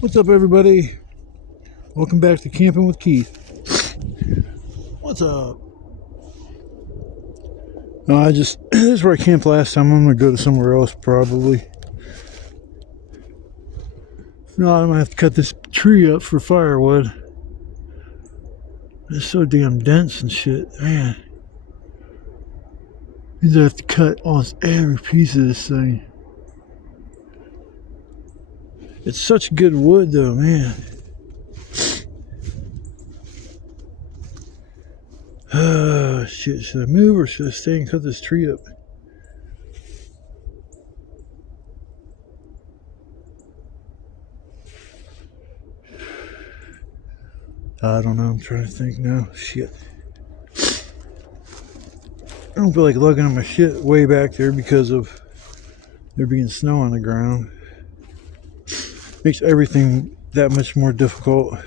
What's up, everybody? Welcome back to Camping with Keith. What's up? This is where I camped last time. I'm gonna go to somewhere else probably. No, I'm gonna have to cut this tree up for firewood. It's so damn dense and shit, man. Means I have to cut almost every piece of this thing. It's such good wood though, man. Shit, should I move or should I stay and cut this tree up? I don't know, I'm trying to think now. Shit. I don't feel like lugging on my shit way back there because of there being snow on the ground. Makes everything that much more difficult.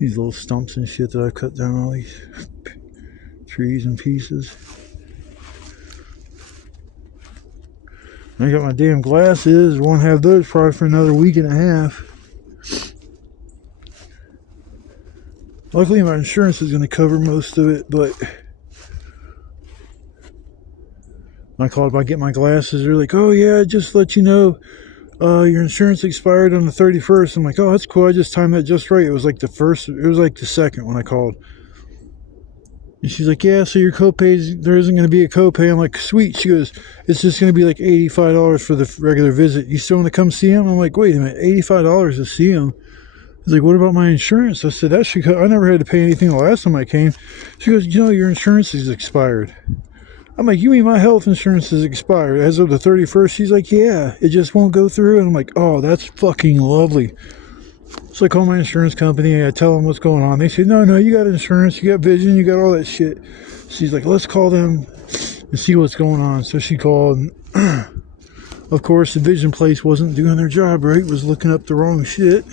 These little stumps and shit that I cut down, all these trees and pieces. I got my damn glasses. Won't have those probably for another week and a half. Luckily my insurance is going to cover most of it, but when I called about getting my glasses, they're like, oh yeah, just let you know, your insurance expired on the 31st. I'm like, oh, that's cool. I just timed that just right. It was like the second when I called. And she's like, yeah, so your copays, there isn't going to be a copay. I'm like, sweet. She goes, it's just going to be like $85 for the regular visit. You still want to come see him? I'm like, wait a minute, $85 to see him? He's like, what about my insurance? I said, that should I never had to pay anything the last time I came. She goes, you know, your insurance is expired. I'm like, you mean my health insurance is expired as of the 31st? She's like, yeah, it just won't go through. And I'm like, oh, that's fucking lovely. So I call my insurance company. I tell them what's going on. They say, no, you got insurance, you got vision, you got all that shit. She's like, let's call them and see what's going on. So she called. Of course, the vision place wasn't doing their job right, was looking up the wrong shit.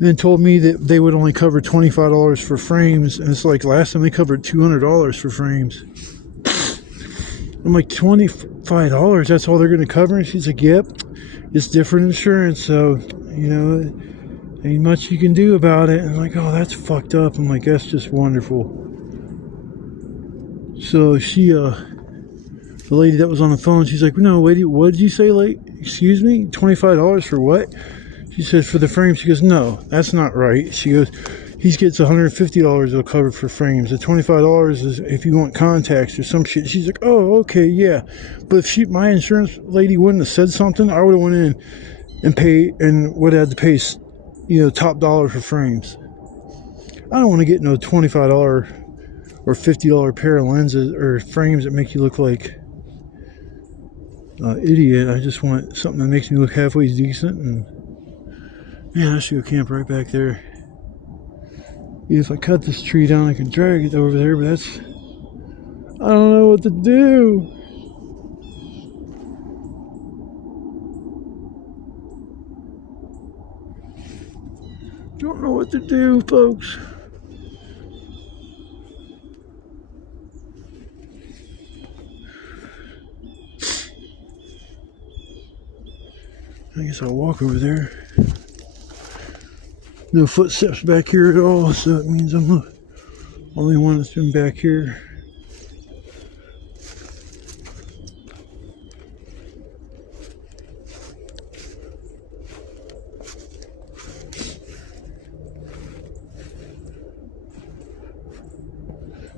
Then told me that they would only cover $25 for frames, and it's like last time they covered $200 for frames. I'm like, $25, that's all they're going to cover? And she's like, yep, it's different insurance, so, you know, ain't much you can do about it. And I'm like, oh, that's fucked up. I'm like, that's just wonderful. So she, the lady that was on the phone, she's like, no, wait, what did you say, like, excuse me, $25 for what? She says, for the frames. She goes, no, that's not right. She goes, he gets $150 they'll cover for frames. The $25 is if you want contacts or some shit. She's like, oh, okay, yeah. But if my insurance lady wouldn't have said something, I would have went in and paid and would have had to pay, you know, top dollar for frames. I don't want to get no $25 or $50 pair of lenses or frames that make you look like an idiot. I just want something that makes me look halfway decent. And man, I should go camp right back there. If I cut this tree down, I can drag it over there, but that's... I don't know what to do. Don't know what to do, folks. I guess I'll walk over there. No footsteps back here at all, so it means I'm the only one that's been back here.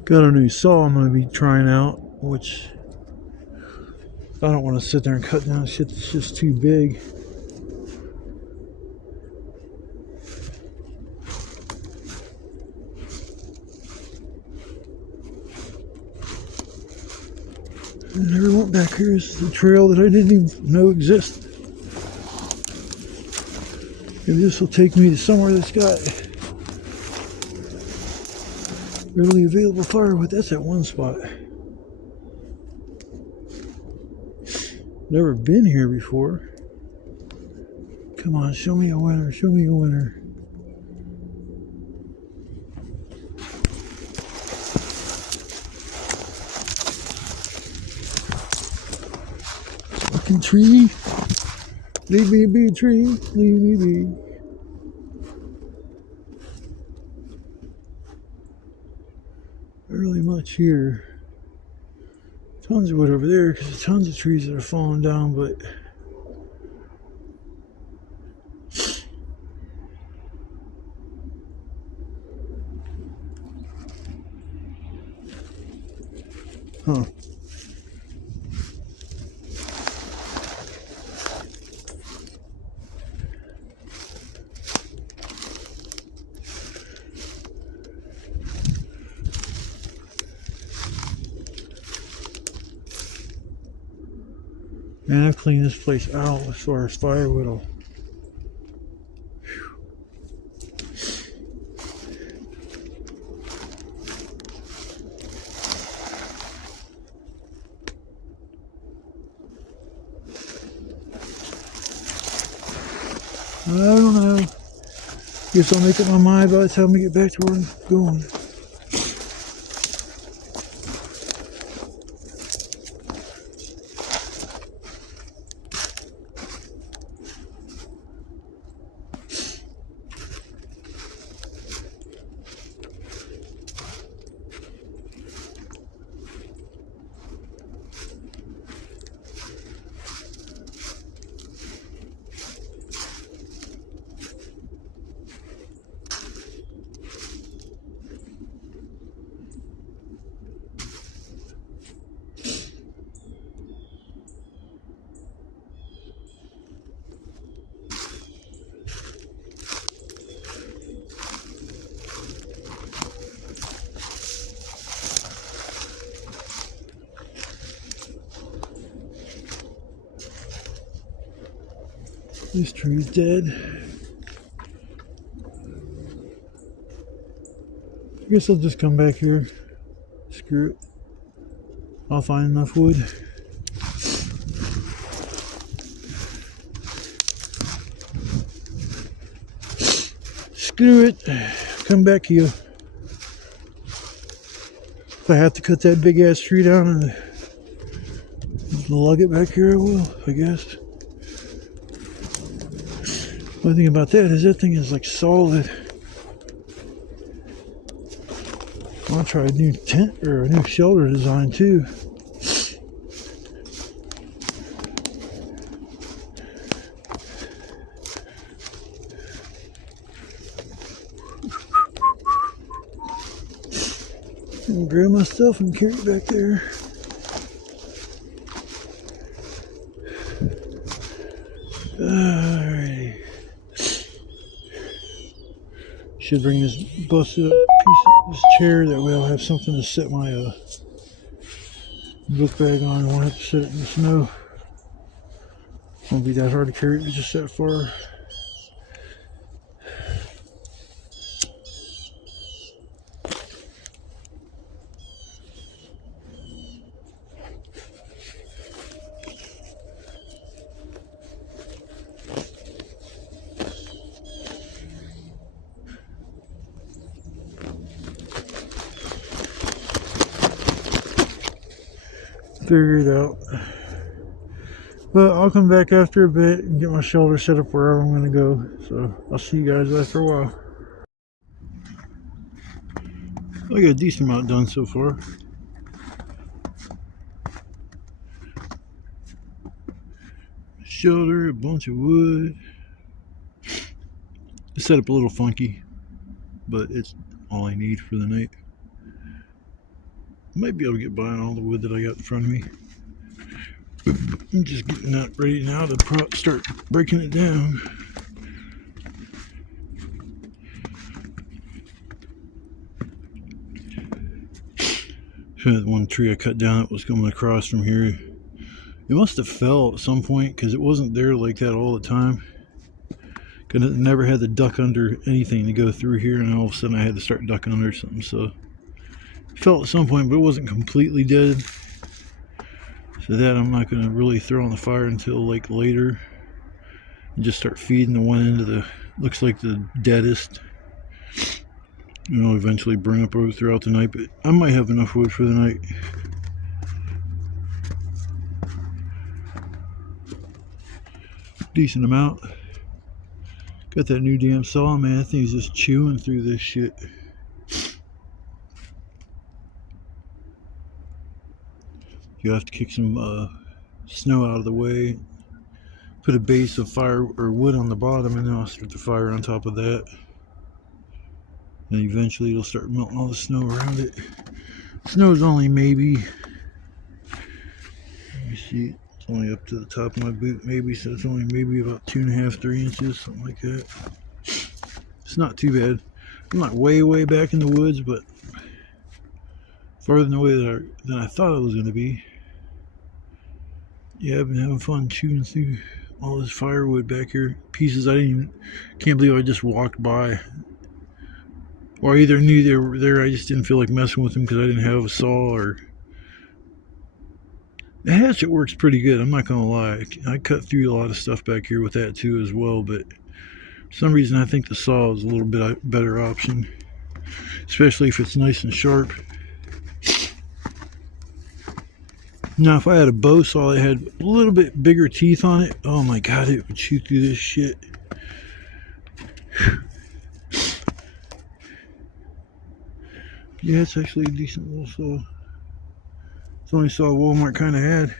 Got a new saw I'm going to be trying out, which I don't want to sit there and cut down shit that's just too big. I never went back here. This is the trail that I didn't even know existed. And this will take me to somewhere that's got readily available firewood. That's that one spot. Never been here before. Come on, show me a winner. Show me a winner. fucking tree. Leave me be, tree. Leave me be. Not really much here. Tons of wood over there because there's tons of trees that are falling down, but huh. Man, I've cleaned this place out as far as firewood. I don't know. Guess I'll make up my mind by the time we get back to where I'm going. This tree's dead. I guess I'll just come back here. Screw it. I'll find enough wood. Screw it. Come back here. If I have to cut that big ass tree down and lug it back here, I will, I guess. One thing about that is that thing is like solid. I want to try a new tent or a new shelter design too. And grab my stuff and carry it back there. Alrighty. Should bring this busted up piece of this chair, that way I'll have something to set my book bag on. I won't have to set it in the snow. Won't be that hard to carry it just that far. Figure it out. But I'll come back after a bit and get my shelter set up wherever I'm going to go. So I'll see you guys after a while. I got a decent amount done so far. Shelter, a bunch of wood. The setup a little funky, but it's all I need for the night. Might be able to get by on all the wood that I got in front of me. I'm just getting that ready now to start breaking it down. The one tree I cut down that was coming across from here, it must have fell at some point because it wasn't there like that all the time. Cause it never had to duck under anything to go through here, and all of a sudden I had to start ducking under something. So fell at some point, but it wasn't completely dead. So that I'm not going to really throw on the fire until like later, and just start feeding the one end of the, looks like the deadest. And I'll eventually burn up over throughout the night, but I might have enough wood for the night. decent amount. Got that new damn saw, man. That thing's just chewing through this shit. You have to kick some snow out of the way. Put a base of fire or wood on the bottom, and then I'll start the fire on top of that. And eventually it'll start melting all the snow around it. Snow's only maybe, let me see, it's only up to the top of my boot maybe, so it's only maybe about 2.5, 3 inches, something like that. It's not too bad. I'm not way back in the woods, but farther away than I thought it was going to be. Yeah, I've been having fun chewing through all this firewood back here. Pieces can't believe I just walked by. Or I either knew they were there, I just didn't feel like messing with them because I didn't have a saw, or... The hatchet works pretty good, I'm not going to lie. I cut through a lot of stuff back here with that too as well, but for some reason I think the saw is a little bit better option. Especially if it's nice and sharp. Now if I had a bow saw that had a little bit bigger teeth on it, oh my god, it would chew through this shit. Yeah, it's actually a decent little saw. It's the only saw Walmart kind of had.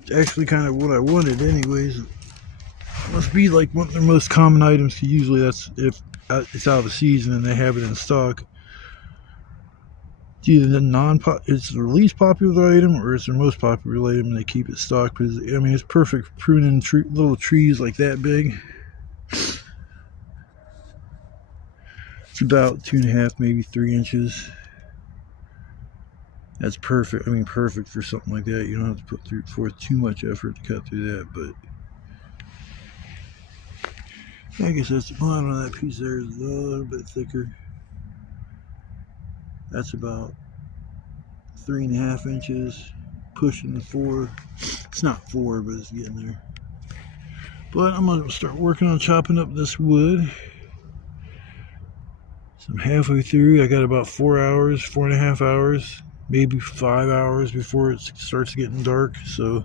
It's actually kind of what I wanted anyways. It must be like one of their most common items, because usually that's if it's out of the season and they have it in stock. It's either it's their least popular item, or it's their most popular item and they keep it stocked, because I mean it's perfect for pruning little trees like that big. It's about 2.5, maybe 3 inches. That's perfect. I mean, perfect for something like that. You don't have to put forth too much effort to cut through that, but I guess that's the bottom of that piece there is a little bit thicker. That's about 3.5 inches, pushing the 4. It's not 4, but it's getting there. But I'm gonna start working on chopping up this wood. So I'm halfway through. I got about 4 hours, 4.5 hours, maybe 5 hours before it starts getting dark. So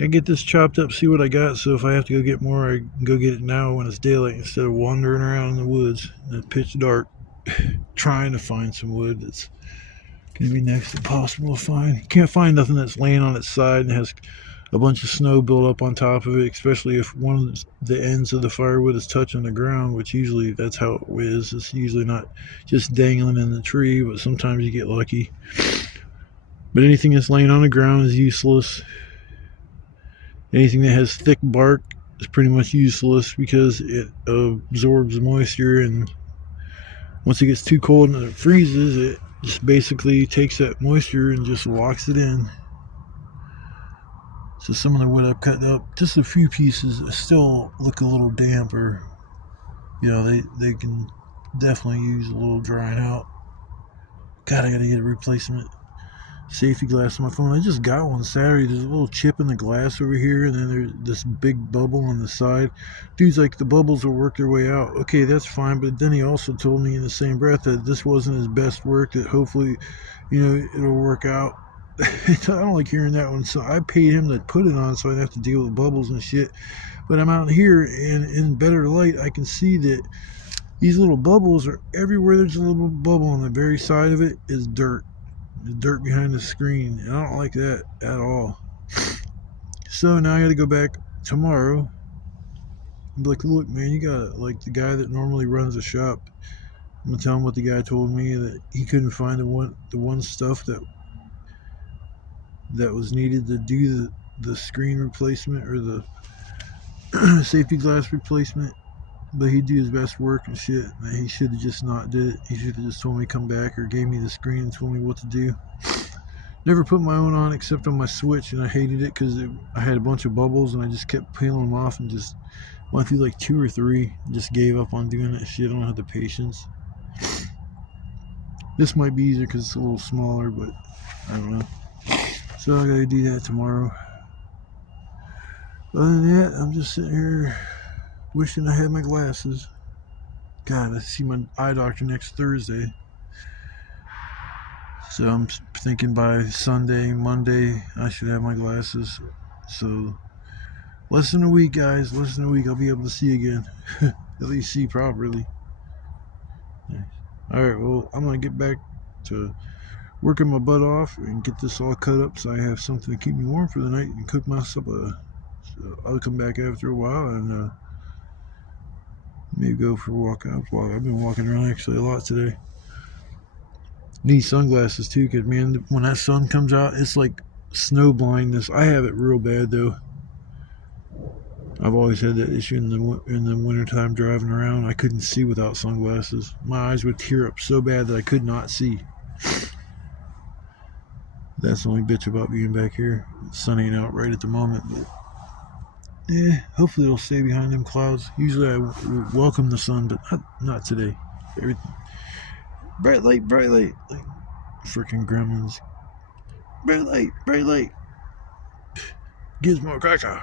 I get this chopped up, see what I got. So if I have to go get more, I can go get it now when it's daylight, instead of wandering around in the woods in the pitch dark trying to find some wood that's going to be next to impossible to find. You can't find nothing that's laying on its side and has a bunch of snow built up on top of it, especially if one of the ends of the firewood is touching the ground, which usually that's how it is. It's usually not just dangling in the tree, but sometimes you get lucky. But anything that's laying on the ground is useless. Anything that has thick bark is pretty much useless because it absorbs moisture, and once it gets too cold and it freezes, it just basically takes that moisture and just locks it in. So some of the wood I've cut up, just a few pieces, still look a little damp, or you know, they can definitely use a little drying out. God, I gotta get a replacement safety glass on my phone. I just got one Saturday. There's a little chip in the glass over here, and then there's this big bubble on the side. Dude's like, the bubbles will work their way out. Okay, that's fine, but then he also told me in the same breath that this wasn't his best work, that hopefully, you know, it'll work out. I don't like hearing that one, so I paid him to put it on so I didn't have to deal with bubbles and shit. But I'm out here, and in better light, I can see that these little bubbles are everywhere. There's a little bubble on the very side of it is dirt. The dirt behind the screen, and I don't like that at all. So now I gotta go back tomorrow and be like, look man, you gotta, like, the guy that normally runs the shop, I'm gonna tell him what the guy told me, that he couldn't find the one stuff that was needed to do the screen replacement or the safety glass replacement, but he'd do his best work and shit. Man, he should have just not did it. He should have just told me to come back, or gave me the screen and told me what to do. Never put my own on except on my switch, and I hated it because I had a bunch of bubbles and I just kept peeling them off, and just went through like 2 or 3 and just gave up on doing that shit. I don't have the patience. This might be easier because it's a little smaller, but I don't know. So I gotta do that tomorrow. Other than that, I'm just sitting here wishing I had my glasses. God, I see my eye doctor next Thursday. So I'm thinking by Sunday, Monday, I should have my glasses. So Less than a week, guys. Less than a week, I'll be able to see again. At least see properly. Nice. Alright, well, I'm going to get back to working my butt off and get this all cut up so I have something to keep me warm for the night and cook myself a. So I'll come back after a while and maybe go for a walk. I've been walking around actually a lot today. Need sunglasses too, because man, when that sun comes out, it's like snow blindness. I have it real bad though. I've always had that issue in the wintertime driving around. I couldn't see without sunglasses. My eyes would tear up so bad that I could not see. That's the only bitch about being back here. The sun ain't out right at the moment, but yeah, hopefully it'll stay behind them clouds. Usually I welcome the sun, but not today. Bright light, like freaking gremlins. Bright light. Gizmo cracker.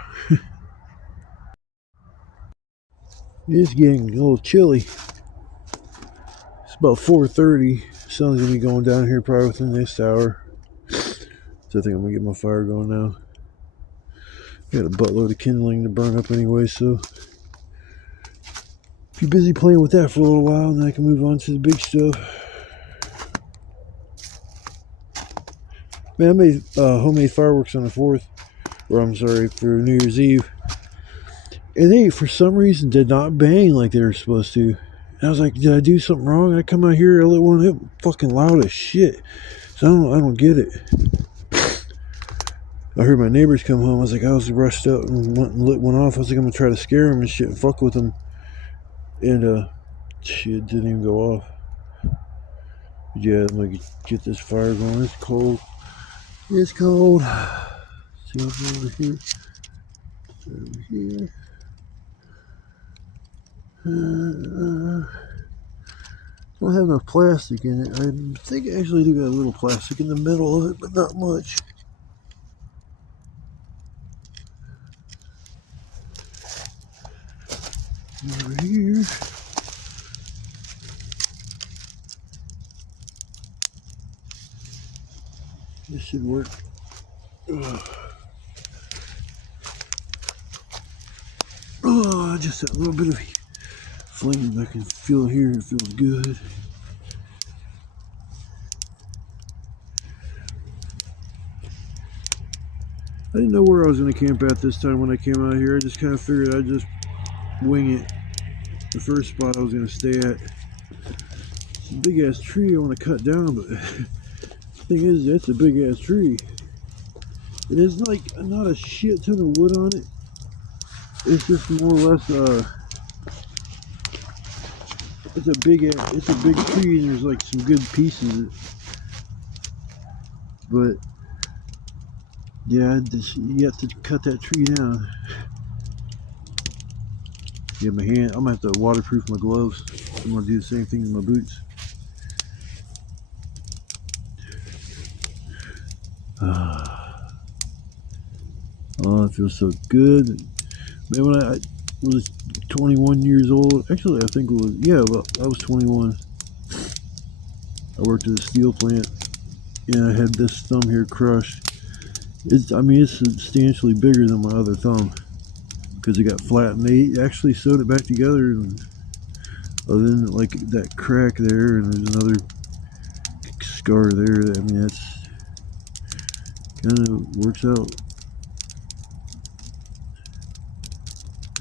It's getting a little chilly. It's about 4:30. Sun's gonna be going down here probably within the next hour. So I think I'm gonna get my fire going now. Got a buttload of kindling to burn up anyway, so be busy playing with that for a little while, and then I can move on to the big stuff. Man, I made homemade fireworks on the 4th, or I'm sorry, for New Year's Eve. And they, for some reason, did not bang like they were supposed to. And I was like, did I do something wrong? I come out here, I lit one, it fucking loud as shit. So I don't get it. I heard my neighbors come home. I was like, I was rushed out and went and lit one off. I was like, I'm gonna try to scare them and shit and fuck with them. And shit didn't even go off. But yeah, I'm gonna get this fire going. It's cold. It's cold. See what's over here. Over here. Don't have enough plastic in it. I think I actually do got a little plastic in the middle of it, but not much. Over here. This should work. Oh, just a little bit of flame. I can feel it here. It feels good. I didn't know where I was going to camp at this time when I came out here. I just kind of figured I'd just wing it. The first spot I was going to stay at. It's a big ass tree I want to cut down, but the thing is, that's a big ass tree. It is like not a shit ton of wood on it. It's just more or less it's a big tree and there's like some good pieces. But yeah, you have to cut that tree down. Yeah, my hand, I'm gonna have to waterproof my gloves. I'm gonna do the same thing with my boots. Oh, it feels so good. Man, when I was 21 years old, actually I think it was, yeah, well, I was 21. I worked at a steel plant and I had this thumb here crushed. I mean, it's substantially bigger than my other thumb because it got flat, and they actually sewed it back together. And other than like that crack there, and there's another scar there. I mean, that's kind of works out.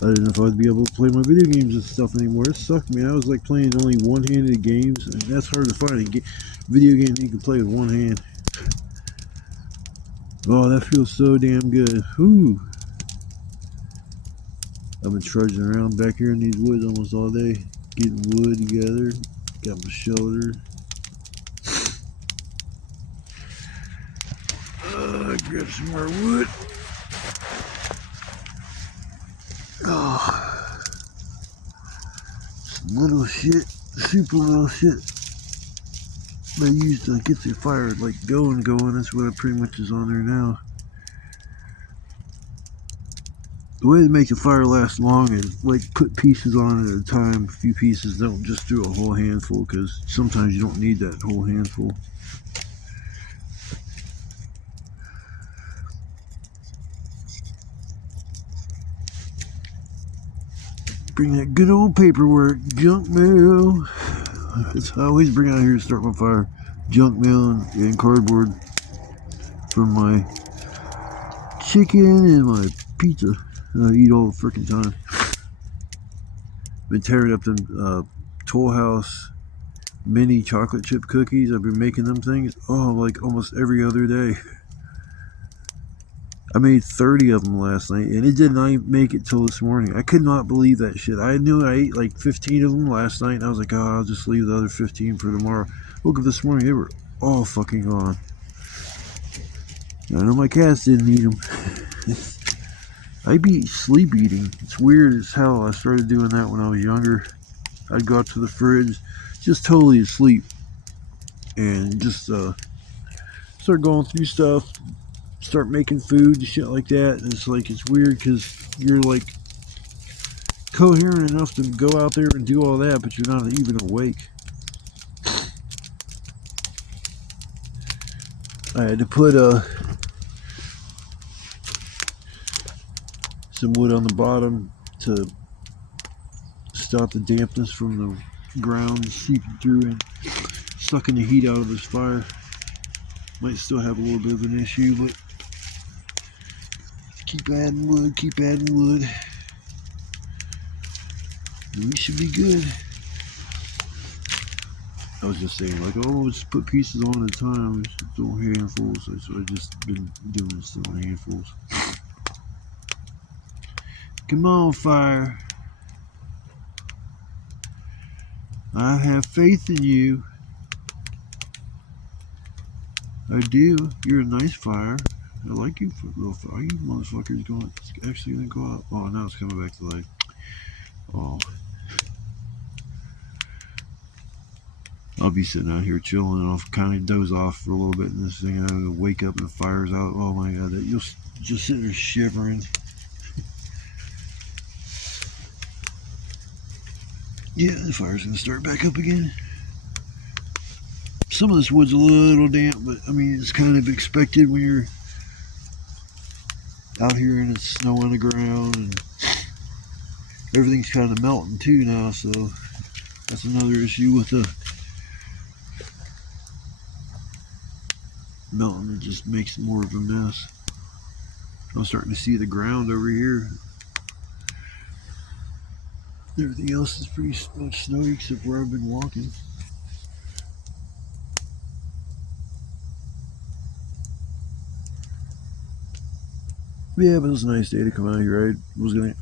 I didn't know if I'd be able to play my video games and stuff anymore. It sucked, man. I was like playing only one-handed games, and that's hard to find. A video game you can play with one hand. Oh, that feels so damn good. Whew. I've been trudging around back here in these woods almost all day, getting wood together. Got my shoulder. Grab some more wood. Oh, some little shit, super little shit they use to get the fire like going. That's what pretty much is on there now. The way to make the fire last long is like put pieces on it at a time. A few pieces, don't just do a whole handful, because sometimes you don't need that whole handful. Bring that good old paperwork, junk mail. That's I always bring out here to start my fire. Junk mail and cardboard from my chicken and my pizza. I eat all the freaking time. Been tearing up them Toll House mini chocolate chip cookies. I've been making them things like almost every other day. I made 30 of them last night, and it did not make it till this morning. I could not believe that shit. I knew I ate like 15 of them last night, and I was like, I'll just leave the other 15 for tomorrow. Woke up this morning, they were all fucking gone. I know my cats didn't eat them. I be sleep eating. It's weird as hell. I started doing that when I was younger. I'd go out to the fridge, just totally asleep, and just start going through stuff. Start making food and shit like that. And it's like, it's weird because you're like coherent enough to go out there and do all that, but you're not even awake. I had to put some wood on the bottom to stop the dampness from the ground seeping through and sucking the heat out of this fire. Might still have a little bit of an issue, but keep adding wood. We should be good. I was just saying, like, just put pieces on at a time. Just throw handfuls. So I just been doing this, throwing handfuls. Come on, fire. I have faith in you. I do. You're a nice fire. I like you, little fire. You motherfuckers going. It's actually gonna go out. Oh, now it's coming back to life. Oh. I'll be sitting out here chilling, and I'll kind of doze off for a little bit in this thing, and I'll wake up and the fire's out. Oh my god, you'll just sit there shivering. Yeah, the fire's gonna start back up again. Some of this wood's a little damp, but I mean, it's kind of expected when you're out here and it's snow on the ground, and everything's kind of melting too now, so that's another issue with the melting. It just makes more of a mess. I'm starting to see the ground over here. Everything else is pretty much snowy except where I've been walking. Yeah, but it was a nice day to come out here.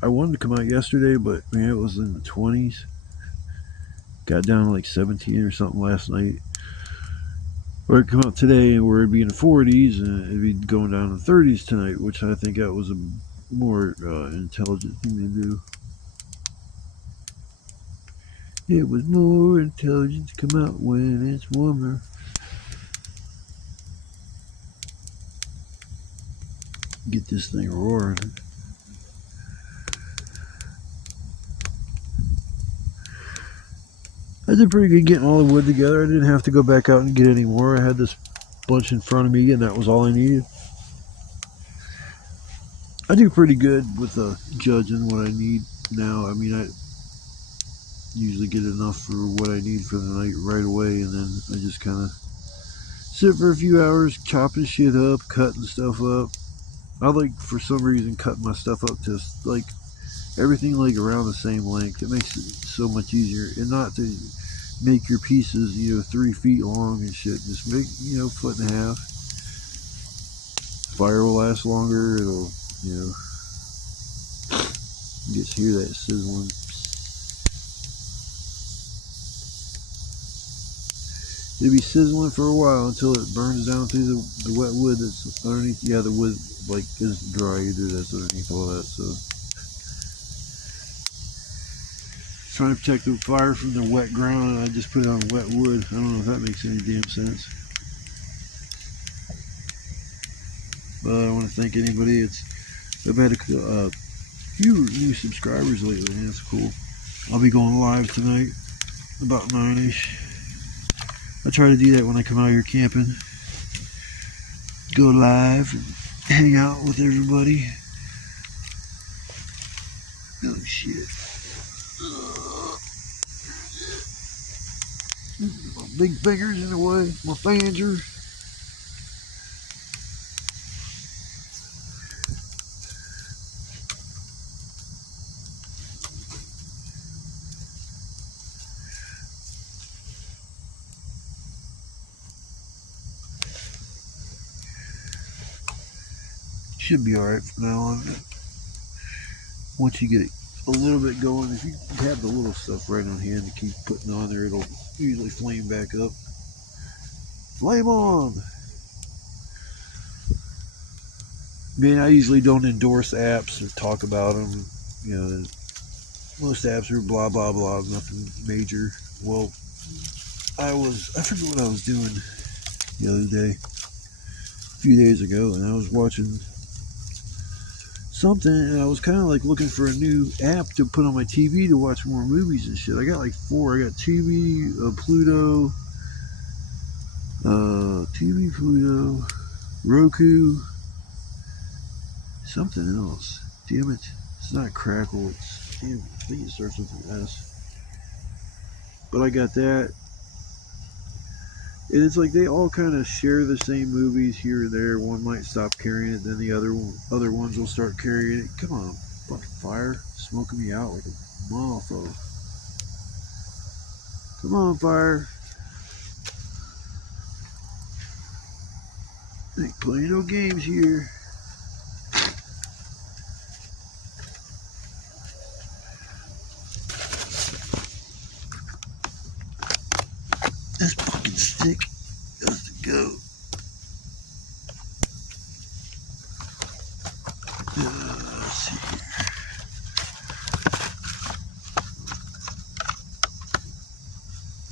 I wanted to come out yesterday, but man, it was in the 20s. Got down to like 17 or something last night. Or I'd come out today where it'd be in the 40s, and it'd be going down to the 30s tonight, which I think that was a more intelligent thing to do. It was more intelligent to come out when it's warmer. Get this thing roaring. I did pretty good getting all the wood together. I didn't have to go back out and get any more. I had this bunch in front of me, and that was all I needed. I do pretty good with judging what I need now. I mean, I usually get enough for what I need for the night right away, and then I just kind of sit for a few hours chopping shit up, cutting stuff up. I like, for some reason, cutting my stuff up to like everything like around the same length. It makes it so much easier, and not to make your pieces 3 feet long and shit. Just make 1.5 feet. Fire will last longer. It'll you just hear that sizzling. It'll be sizzling for a while until it burns down through the wet wood that's underneath. Yeah, the wood like isn't dry either. That's underneath all that. So trying to protect the fire from the wet ground, and I just put it on wet wood. I don't know if that makes any damn sense. But I want to thank anybody. I've had a few new subscribers lately, and that's cool. I'll be going live tonight about 9ish. I try to do that when I come out here camping. Go live and hang out with everybody. Oh shit. big fingers in the way. My fans are. Should be alright from now on. Once you get it a little bit going, if you have the little stuff right on hand to keep putting on there, it'll usually flame back up. Flame on! I mean, I usually don't endorse apps or talk about them. You know, most apps are blah blah blah, nothing major. Well, I forget what I was doing the other day, a few days ago, and I was watching something, and I was kind of like looking for a new app to put on my TV to watch more movies and shit. I got like 4. I got TV, Pluto, Roku, something else. Damn it. It's not Crackle. I think it starts with an S. But I got that. And it's like they all kind of share the same movies here or there. One might stop carrying it, then the other ones will start carrying it. Come on, fucking fire. Smoking me out like a motherfucker. Come on, fire. Ain't playing no games here. This fucking stick has to go. Let's see here.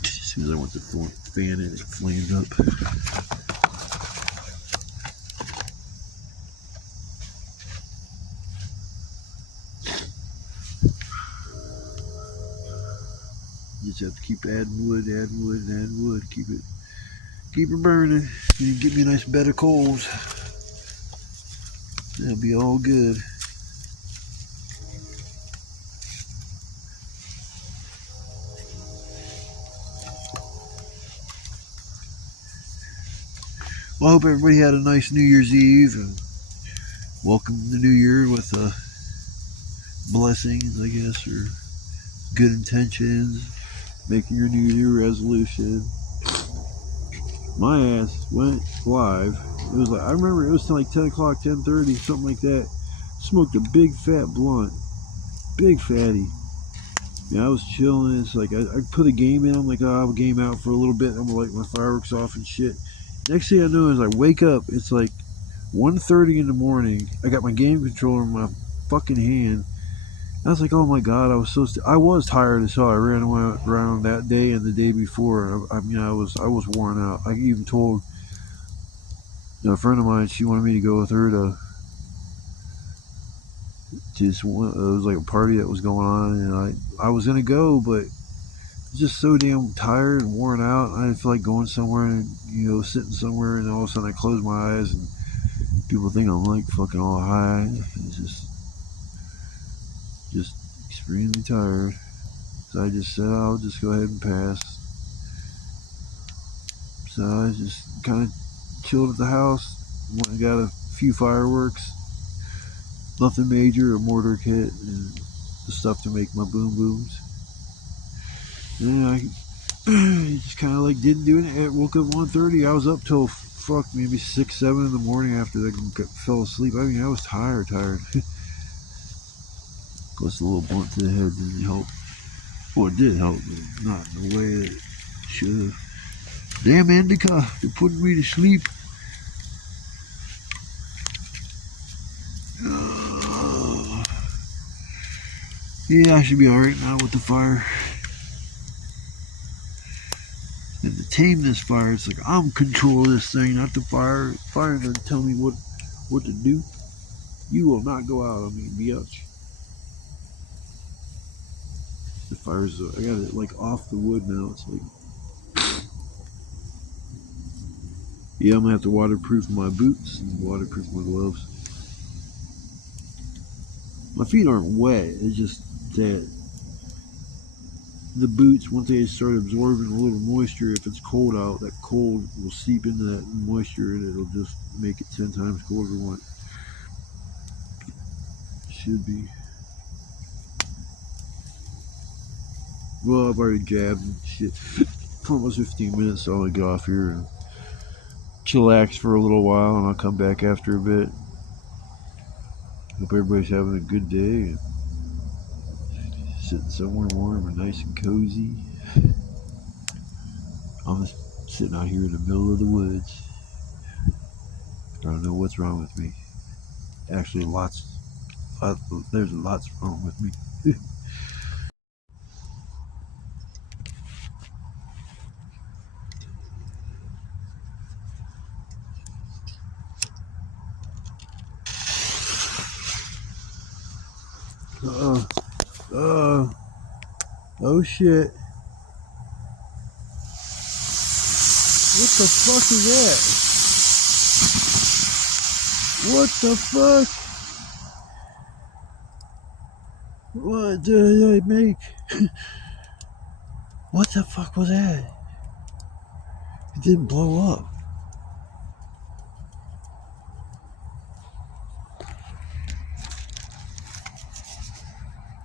As soon as I went to fan it, it flamed up. You just have to keep adding wood, keep it burning. You give me a nice bed of coals. That'll be all good. Well, I hope everybody had a nice New Year's Eve and welcomed the new year with blessings, I guess, or good intentions, making your New Year resolution. My ass went live. It was like, I remember it was like 10 o'clock, 10:30, something like that. Smoked a big fat blunt. Big fatty. Yeah, I was chilling. It's like, I put a game in. I'm like, oh, I'll game out for a little bit. I'm gonna light my fireworks off and shit. Next thing I know is I wake up. It's like 1:30 in the morning. I got my game controller in my fucking hand. I was like, oh my god, I was tired as hell. I ran around that day and the day before. I mean, I was worn out. I even told a friend of mine, she wanted me to go with her to just, it was like a party that was going on, and I was gonna go, but just so damn tired and worn out. I didn't feel like going somewhere and, you know, sitting somewhere, and all of a sudden I close my eyes and people think I'm like fucking all high. It's just extremely tired. So I just said, I'll just go ahead and pass. So I just kind of chilled at the house. Went and got a few fireworks. Nothing major, a mortar kit, and the stuff to make my boom booms. And then I just kind of like didn't do it. I woke up 1:30. I was up till maybe 6, 7 in the morning after I fell asleep. I mean, I was tired. Plus, a little blunt to the head didn't help. Well, it did help, but not in the way that it should have. Damn indica, they're putting me to sleep. Yeah, I should be alright now with the fire. And to tame this fire, it's like I'm controlling this thing, not the fire. The fire doesn't tell me what to do. You will not go out on me, biatch. The fire's, I got it like off the wood now. It's like, yeah, I'm gonna have to waterproof my boots and waterproof my gloves. My feet aren't wet, it's just that the boots, once they start absorbing a little moisture, if it's cold out, that cold will seep into that moisture and it'll just make it 10 times colder than what it should be. Well, I've already jabbed and shit for almost 15 minutes, so I'll get off here and chillax for a little while, and I'll come back after a bit. Hope everybody's having a good day and sitting somewhere warm and nice and cozy. I'm just sitting out here in the middle of the woods. I don't know what's wrong with me. Actually, there's lots wrong with me. Oh shit. What the fuck is that? What the fuck? What did I make? What the fuck was that? It didn't blow up.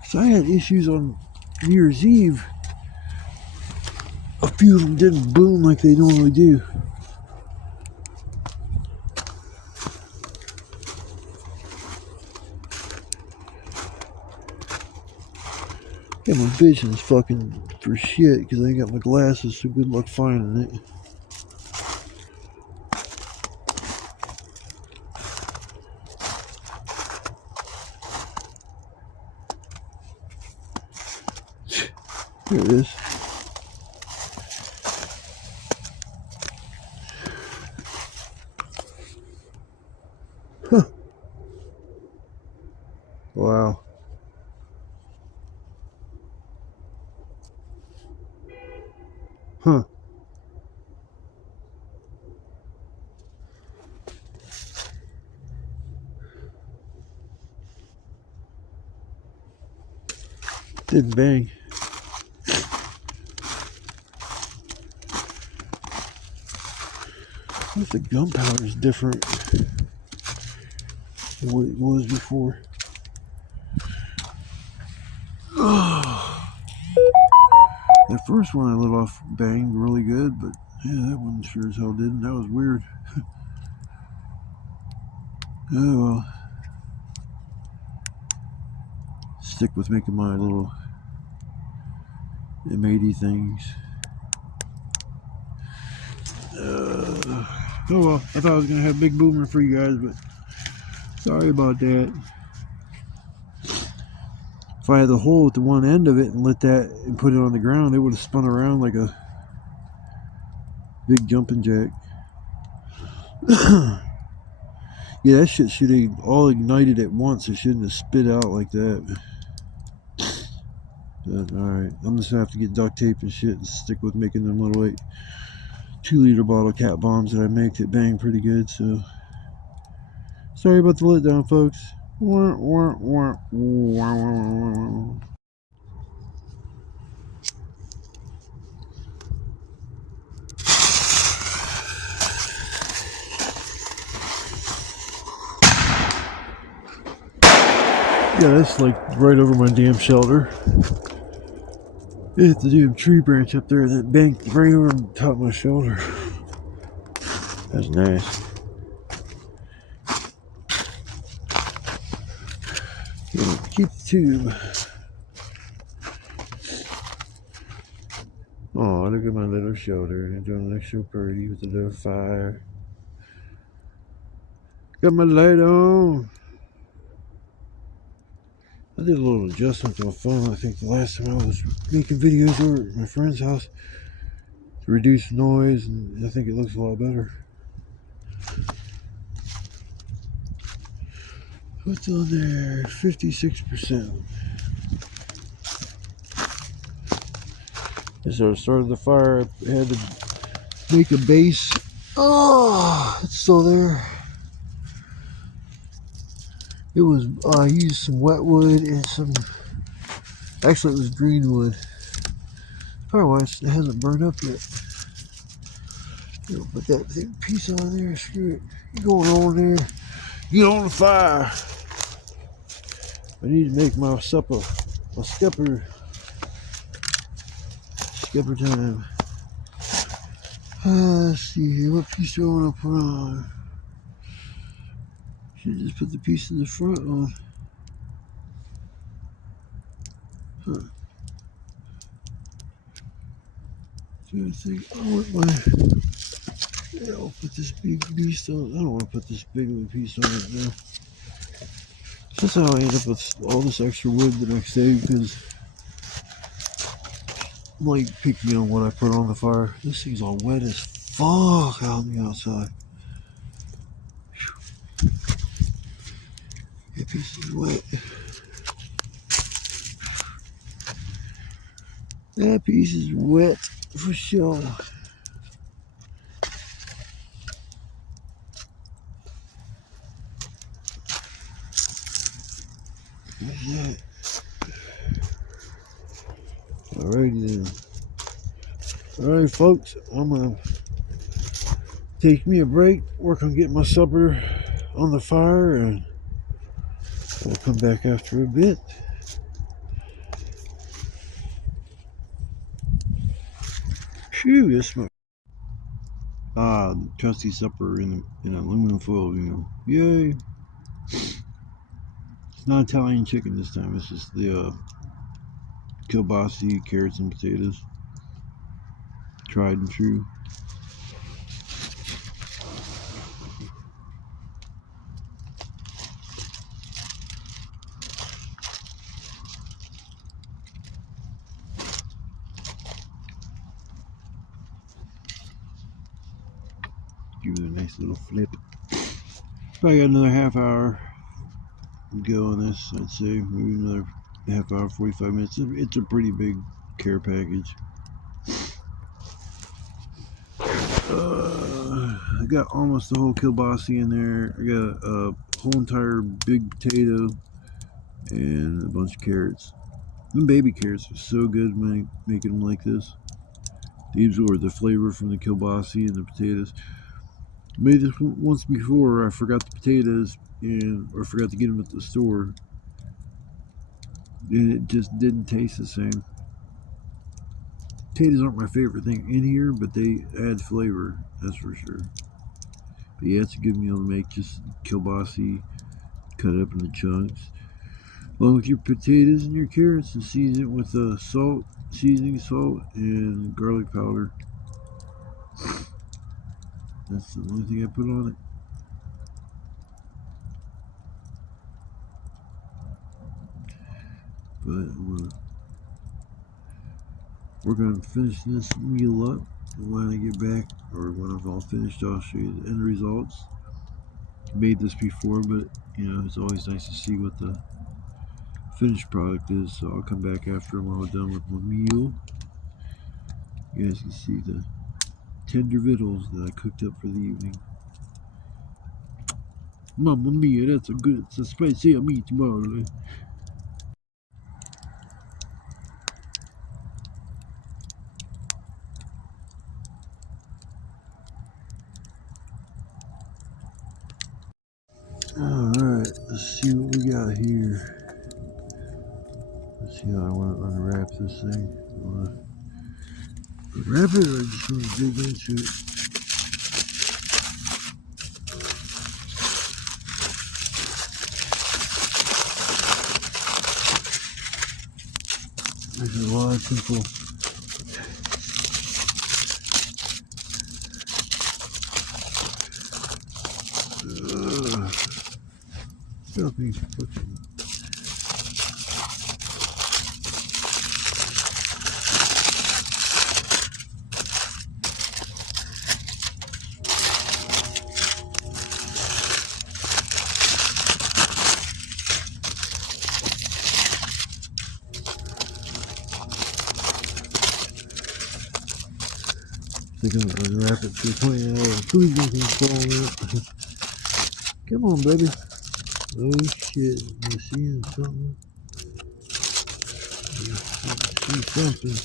So I had issues on New Year's Eve. A few of them didn't boom like they normally do. Yeah, my vision's fucking for shit because I ain't got my glasses, so good luck finding it. Here it is. Huh. Wow. Huh. Didn't bang. What if the gunpowder is different than what it was before? That first one I lit off banged really good, but yeah, that one sure as hell didn't. That was weird. Oh well. Stick with making my little M80 things. Oh well, I thought I was gonna have a big boomer for you guys, but sorry about that. If I had the hole at the one end of it and lit that and put it on the ground, it would have spun around like a big jumping jack. Yeah, that shit should have all ignited at once. It shouldn't have spit out like that. But, alright, I'm just gonna have to get duct tape and shit and stick with making them little like 2-liter bottle cat bombs that I make that bang pretty good. So sorry about the letdown, folks. Yeah, that's like right over my damn shelter. Hit the damn tree branch up there that banked right over the top of my shoulder. That's nice. Keep the tube. Oh, look at my little shoulder. I'm doing like so pretty with the little fire. Got my light on. I did a little adjustment to my phone. I think the last time I was making videos over at my friend's house to reduce noise, and I think it looks a lot better. What's on there? 56%. So I started the fire. I had to make a base. Oh, it's still there. It was, I used some wet wood and some, actually it was green wood. Probably why it hasn't burned up yet. You know, put that big piece on there. Screw it. You going on there? Get on the fire. I need to make my supper. My skipper time. Let's see here. What piece do I want to put on? Should just put the piece in the front on. Huh. So I think I want my. Yeah, I'll put this big piece on. I don't want to put this big of a piece on it now. That's how I end up with all this extra wood the next day because it might pick me on what I put on the fire. This thing's all wet as fuck out on the outside. That piece is wet. That piece is wet for sure. Yeah. Alrighty then. Alright folks, I'm gonna take me a break, work on getting my supper on the fire, and I'll come back after a bit. Phew, this smoke. Trusty supper in aluminum foil, you know. Yay! It's not Italian chicken this time, it's just the kielbasa, carrots, and potatoes. Tried and true. Give it a nice little flip. Probably got another half hour to go on this, I'd say. Maybe another half hour, 45 minutes. It's a pretty big care package. I got almost the whole kielbasa in there. I got a whole entire big potato and a bunch of carrots. Them baby carrots are so good when I make them like this. They absorb the flavor from the kielbasa and the potatoes. Made this once before. I forgot the potatoes or forgot to get them at the store, and it just didn't taste the same. Potatoes aren't my favorite thing in here, but they add flavor, that's for sure. But yeah, it's a good meal to make. Just kielbasa, cut it up into chunks, along with your potatoes and your carrots, and season it with salt, seasoning salt, and garlic powder. That's the only thing I put on it. But we're going to finish this meal up. And when I get back, or when I've all finished, I'll show you the end results. Made this before, but you know, it's always nice to see what the finished product is. So I'll come back after I'm all done with my meal. You guys can see the tender victuals that I cooked up for the evening. Mamma mia, that's a spicy meatball. Alright, let's see what we got here. Let's see how I want to unwrap this thing. I want to unwrap it, or I just want to dig into it? There's a lot of simple. Help me put some. I think I'm going to unwrap it to the point now where food's going to fall out. Come on, baby. Oh shit, you seeing something? You see something.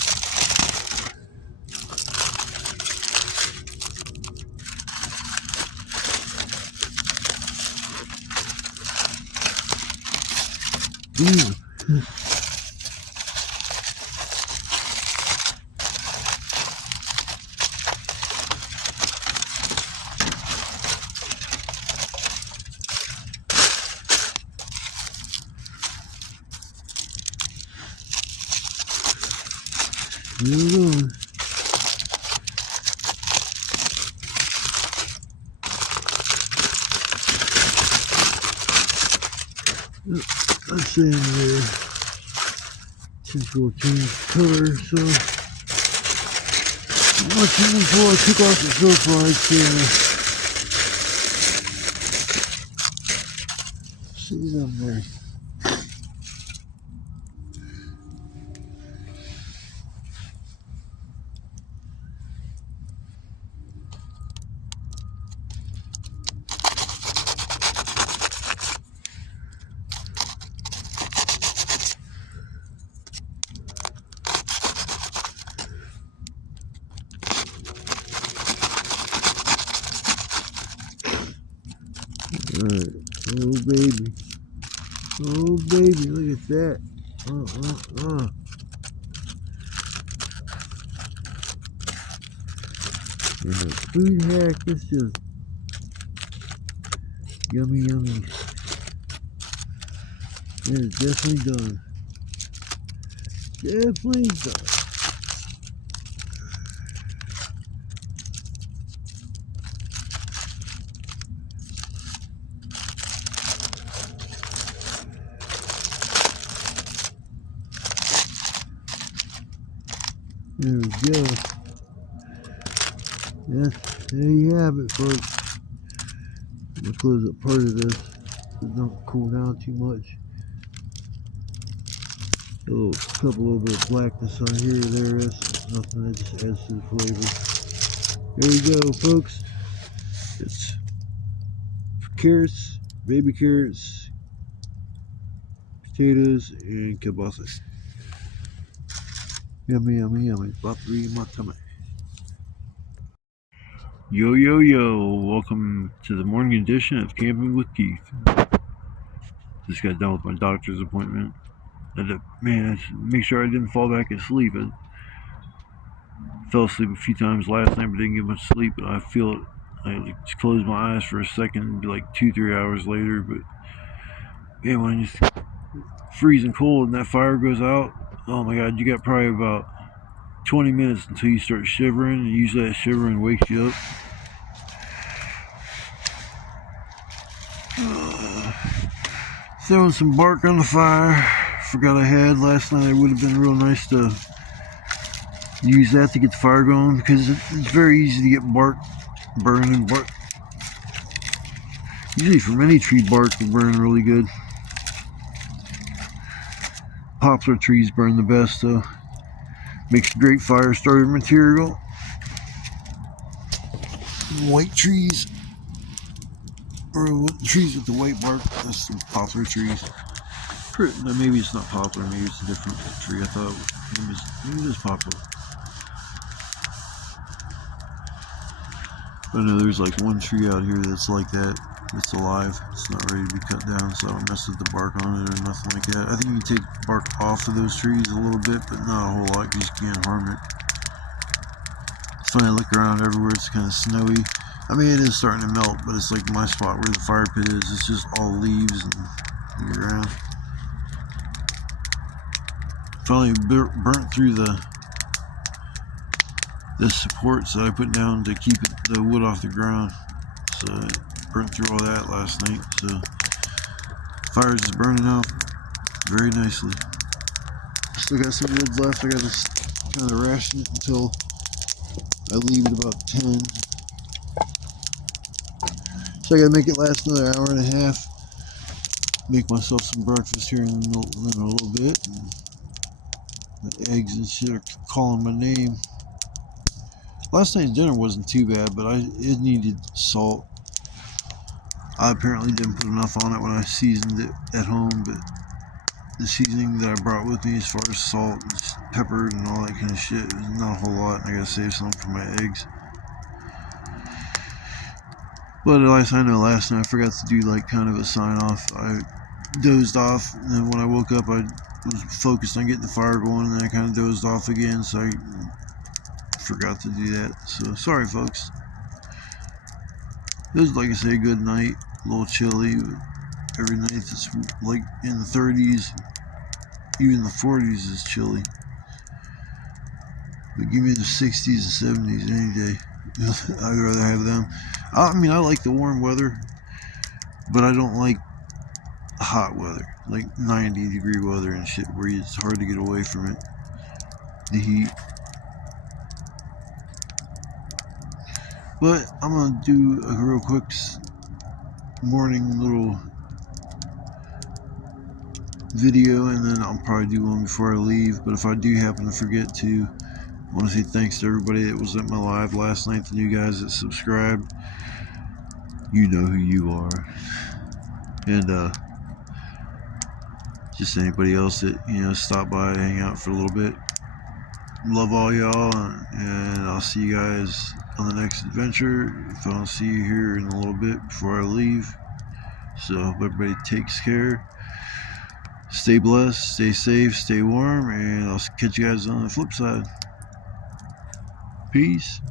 Ooh. Here we go. Let's see in there. Since we'll change color, so watching before I took off the soap lights. See them there. Alright, oh baby, look at that. And the food hack is just yummy. It is definitely done. Definitely done. There we go. Yes, there you have it, folks. I'm gonna close up part of this so it don't cool down too much. A little bit of blackness on here. There is nothing, that just adds to the flavor. There we go, folks. It's carrots, baby carrots, potatoes, and kielbasa. Yummy. About to read my tummy. Yo. Welcome to the morning edition of Camping with Keith. Just got done with my doctor's appointment. Man, make sure I didn't fall back asleep. I fell asleep a few times last night, but didn't get much sleep. But I feel it. I just closed my eyes for a second, like 2-3 hours later. But man, when it's freezing cold and that fire goes out, oh my God, you got probably about 20 minutes until you start shivering, and usually that shivering wakes you up. Throwing some bark on the fire. Forgot I had last night. It would have been real nice to use that to get the fire going, because it's very easy to get bark burning. Bark, usually from any tree, bark will burn really good. Poplar trees burn the best, though. Makes great fire starter material. White trees, or trees with the white bark, that's the poplar trees. No, maybe it's not poplar, maybe it's a different tree. I thought maybe it is poplar. But no, there's like one tree out here that's like that. It's alive. It's not ready to be cut down, so I don't mess with the bark on it or nothing like that. I think you can take bark off of those trees a little bit, but not a whole lot, because you can't harm it. It's funny, I look around everywhere, it's kind of snowy. I mean, it is starting to melt, but it's like my spot where the fire pit is, it's just all leaves and the ground. Finally burnt through the supports that I put down to keep the wood off the ground. So I burnt through all that last night. So fire's is burning out very nicely. Still got some wood left. I got to kind of ration it until I leave at about 10. So I got to make it last another hour and a half. Make myself some breakfast here in a little bit. And the eggs and shit are calling my name. Last night's dinner wasn't too bad, but it needed salt. I apparently didn't put enough on it when I seasoned it at home, but the seasoning that I brought with me as far as salt and pepper and all that kind of shit was not a whole lot, and I gotta save some for my eggs. But last night I forgot to do like kind of a sign off. I dozed off, and then when I woke up, I was focused on getting the fire going, and then I kind of dozed off again, so I forgot to do that. So sorry, folks. It was, like I say, a good night. A little chilly. Every night it's like in the 30s, even the 40s is chilly. But give me the 60s and 70s any day. I'd rather have them. I mean, I like the warm weather, but I don't like hot weather, like 90-degree weather and shit, where it's hard to get away from it. The heat. But I'm gonna do a real quick morning little video, and then I'll probably do one before I leave. But if I do happen to forget to, I want to say thanks to everybody that was at my live last night, the new guys that subscribed. You know who you are. And just anybody else that, you know, stopped by to hang out for a little bit. Love all y'all, and I'll see you guys on the next adventure, if I don't see you here in a little bit before I leave. So hope everybody takes care. Stay blessed, stay safe, stay warm, and I'll catch you guys on the flip side. Peace.